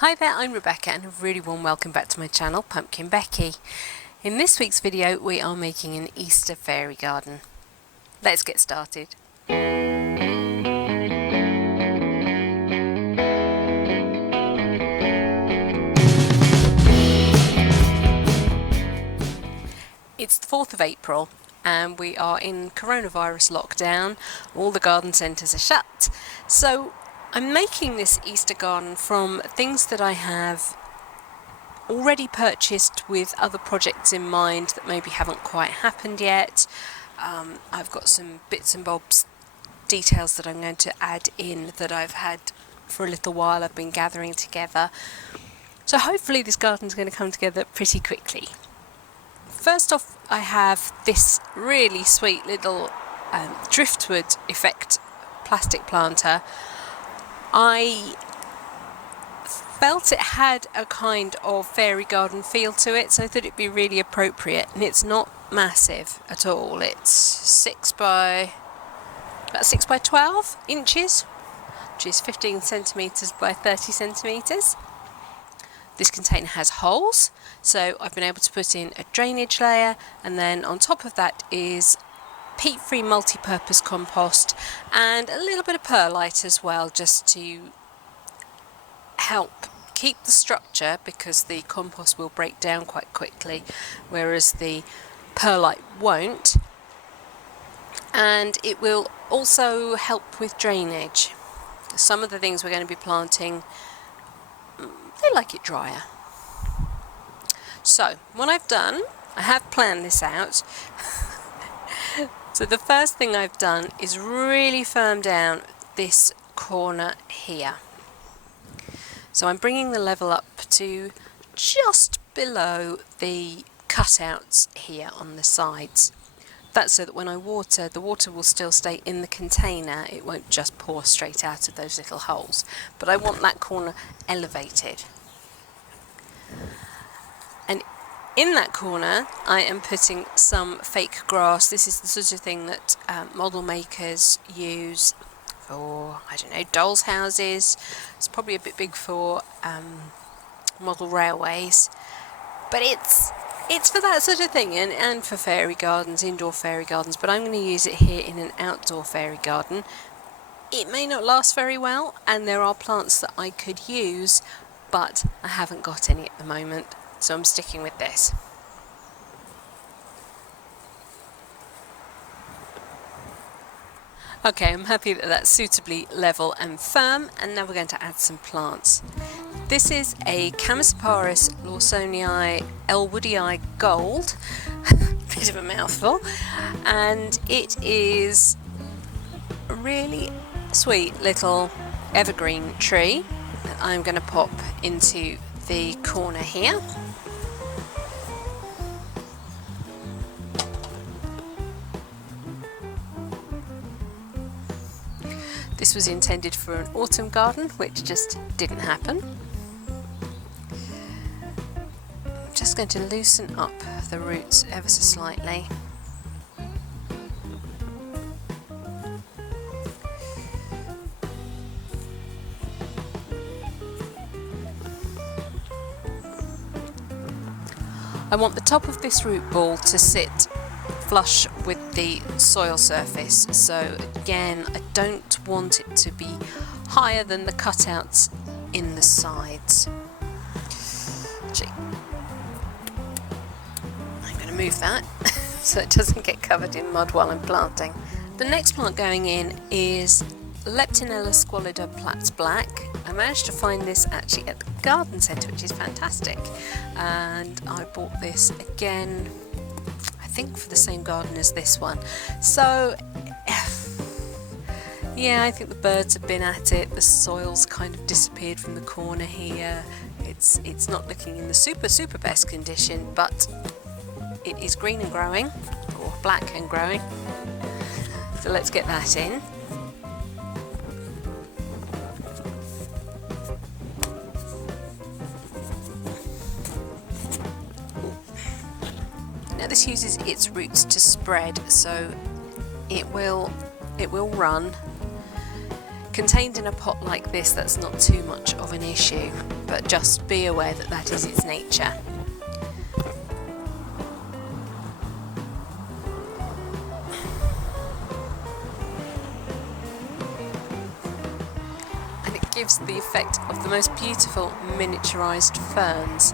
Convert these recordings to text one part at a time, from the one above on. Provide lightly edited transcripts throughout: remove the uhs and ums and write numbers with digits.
Hi there, I'm Rebecca and a really warm welcome back to my channel, PumpkinBecki. In this week's video we are making an Easter fairy garden. Let's get started. It's the 4th of April and we are in coronavirus lockdown. All the garden centres are shut. So I'm making this Easter garden from things that I have already purchased with other projects in mind that maybe haven't quite happened yet. I've got some bits and bobs details that I'm going to add in that I've had for a little while. I've been gathering together. So hopefully this garden's going to come together pretty quickly. First off, I have this really sweet little driftwood effect plastic planter. I felt it had a kind of fairy garden feel to it, so I thought it'd be really appropriate. And it's not massive at all. It's about 6 by 12 inches, which is 15 centimetres by 30 centimetres. This container has holes, so I've been able to put in a drainage layer, and then on top of that is peat-free multi-purpose compost and a little bit of perlite as well, just to help keep the structure, because the compost will break down quite quickly whereas the perlite won't, and it will also help with drainage. Some of the things we're going to be planting, they like it drier. So what I've done, I have planned this out. So the first thing I've done is really firm down this corner here. So I'm bringing the level up to just below the cutouts here on the sides. That's so that when I water, the water will still stay in the container. It won't just pour straight out of those little holes. But I want that corner elevated. And in that corner, I am putting some fake grass. This is the sort of thing that model makers use for, I don't know, dolls' houses. It's probably a bit big for model railways. But it's for that sort of thing, and for fairy gardens, indoor fairy gardens. But I'm going to use it here in an outdoor fairy garden. It may not last very well, and there are plants that I could use, but I haven't got any at the moment. So I'm sticking with this. Okay, I'm happy that that's suitably level and firm, and now we're going to add some plants. This is a Chamaecyparis lawsoniana ellwoodii gold, bit of a mouthful, and it is a really sweet little evergreen tree that I'm going to pop into the corner here. This was intended for an autumn garden, which just didn't happen. I'm just going to loosen up the roots ever so slightly. I want the top of this root ball to sit flush with the soil surface, so again I don't want it to be higher than the cutouts in the sides. Gee. I'm going to move that so it doesn't get covered in mud while I'm planting. The next plant going in is Leptinella squalida Platt's black. I managed to find this actually at the garden centre, which is fantastic, and I bought this again, I think for the same garden as this one. So yeah, I think the birds have been at it. The soil's kind of disappeared from the corner here. It's not looking in the super best condition, but it is green and growing, or black and growing. So let's get that in. Now this uses its roots to spread, so it will run. Contained in a pot like this, that's not too much of an issue. but just be aware that that is its nature. And it gives the effect of the most beautiful miniaturized ferns.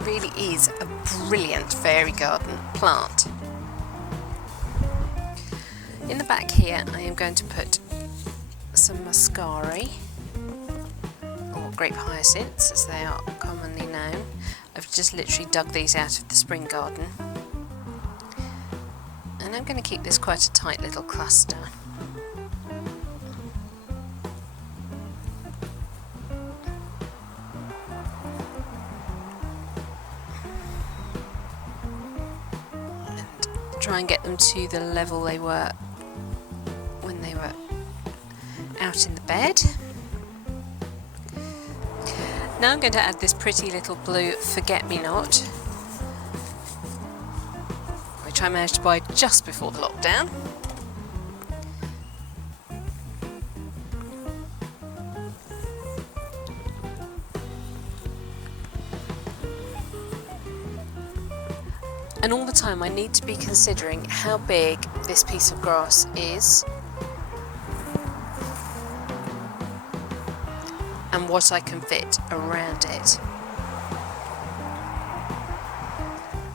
It really is a brilliant fairy garden plant. In the back here I am going to put some Muscari, or grape hyacinths as they are commonly known. I've just literally dug these out of the spring garden, and I'm going to keep this quite a tight little cluster. And try and get them to the level they were when they were out in the bed. Now I'm going to add this pretty little blue Forget-Me-Not, which I managed to buy just before the lockdown. And all the time I need to be considering how big this piece of grass is and what I can fit around it.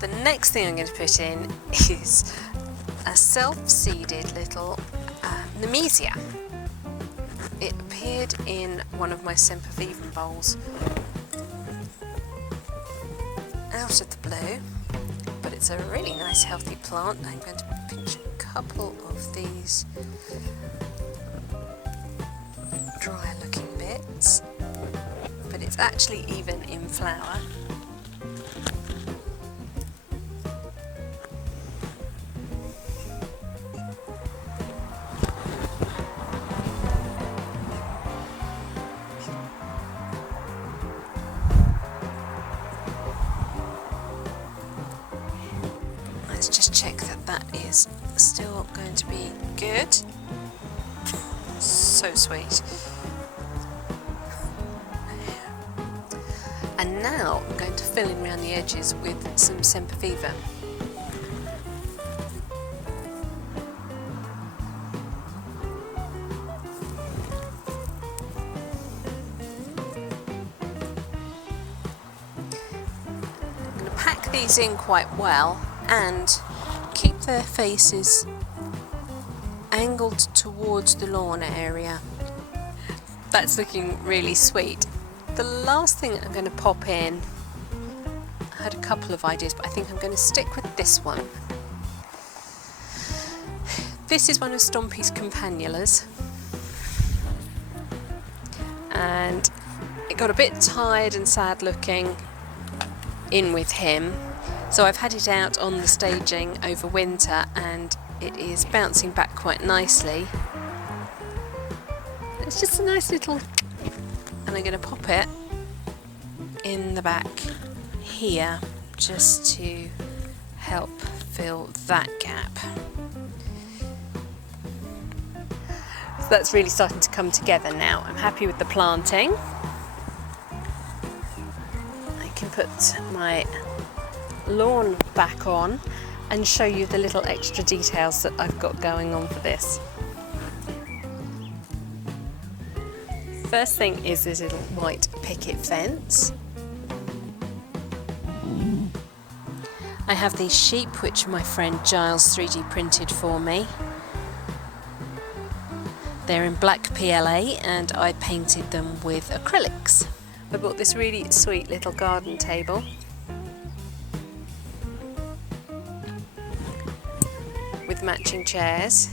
The next thing I'm going to put in is a self-seeded little Nemesia. It appeared in one of my Sempervivum bowls out of the blue, but it's a really nice healthy plant. I'm going to pinch a couple of these drier looking bits, but it's actually even in flower. Let's just check that that is still going to be good. So sweet. And now I'm going to fill in around the edges with some Sempervivum. I'm going to pack these in quite well and keep their faces angled towards the lawn area. That's looking really sweet. The last thing I'm going to pop in, I had a couple of ideas, but I think I'm going to stick with this one. This is one of Stompy's Campanulas, and it got a bit tired and sad looking in with him, so I've had it out on the staging over winter and it is bouncing back quite nicely. It's just a nice little, and I'm going to pop it in the back here just to help fill that gap. So that's really starting to come together now. I'm happy with the planting. I can put my lawn back on and show you the little extra details that I've got going on for this. First thing is this little white picket fence. I have these sheep which my friend Giles 3D printed for me. They're in black PLA and I painted them with acrylics. I bought this really sweet little garden table with matching chairs.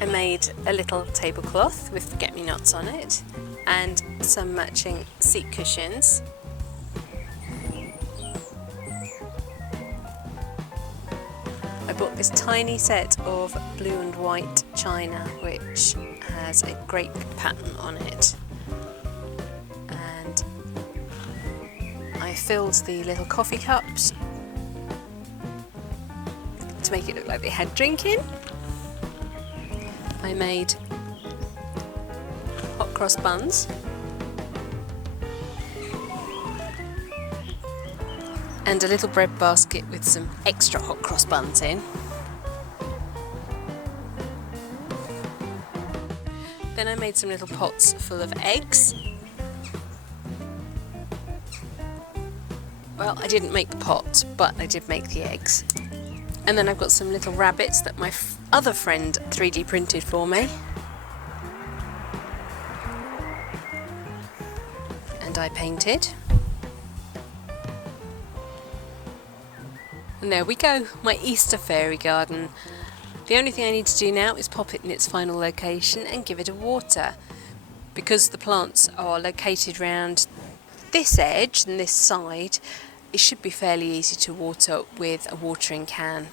I made a little tablecloth with Forget-Me-Nots on it and some matching seat cushions. I bought this tiny set of blue and white china which has a grape pattern on it, and I filled the little coffee cups to make it look like they had drinking, I made hot cross buns, and a little bread basket with some extra hot cross buns in. Then I made some little pots full of eggs. Well, I didn't make the pot, but I did make the eggs. And then I've got some little rabbits that my other friend 3D printed for me. And I painted. And there we go, my Easter fairy garden. The only thing I need to do now is pop it in its final location and give it a water. Because the plants are located around this edge and this side, it should be fairly easy to water with a watering can.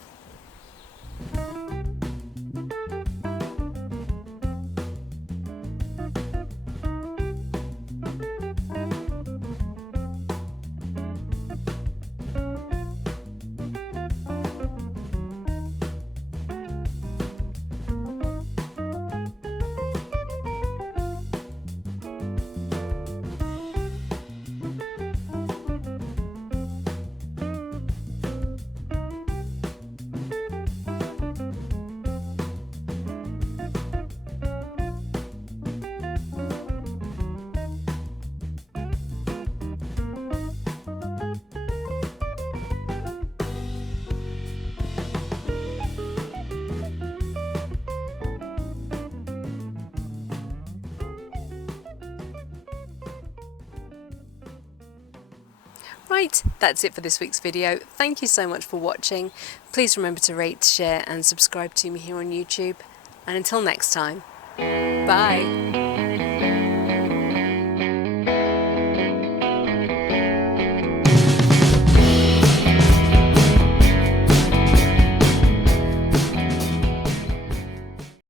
Right, that's it for this week's video. Thank you so much for watching. Please remember to rate, share and subscribe to me here on YouTube. And until next time, bye!